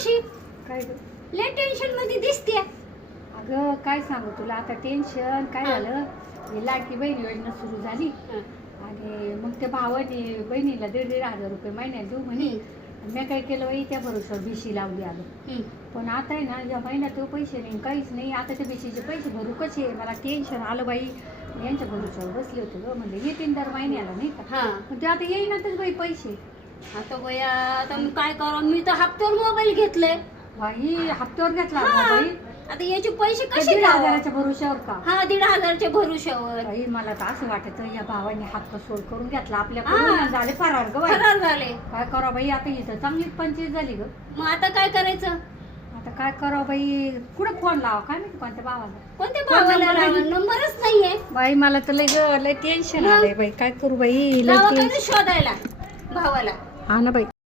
मावशी काय ग? लय टेन्शन मध्ये दिसते. अगं काय सांगू तुला आता टेन्शन काय झालं. ही लाडकी बहीण योजना सुरू झाली आणि मग त्या भावाने बहिणीला 1,500 रुपये महिन्यात देऊ म्हणे. मी काय केलं बाई त्या भरोश्यावर बीसी लावली आलो. पण आता आहे ना या महिन्यात तो पैसे नाही काहीच नाही. आता त्या बीसीचे पैसे भरू कसे मला टेन्शन आलं बाई. यांच्या भरोश्यावर बसले होते ग म्हणजे येतील दर महिन्याला नाही का. पण ते आता येईनातच बाई पैसे. आता बया आता मी काय करू मी तर हप्त्यावर मोबाईल घेतलाय. बाई हप्त्यावर घेतला बाई. आता याचे पैसे कसे 1,500च्या भरोश्यावर का. हा 1,500च्या भरोश्यावर. बाई मला तर असं वाटत या भावाने हक्क सोड करून घेतला आपल्या झाले फरार ग बाई. फरार झाले. काय करा बाई आता इथं चांगलीच पंचायत झाली ग. मग आता काय करायचं. आता काय करावं बाई कुठे फोन लावा काय माहिती कोणत्या भावाला. कोणत्या भावाला लावा नंबरच नाहीये. बाई मला तर लय टेन्शन आलंय बाई काय करू बाई. शोधायला भावाला. हा ना बाई.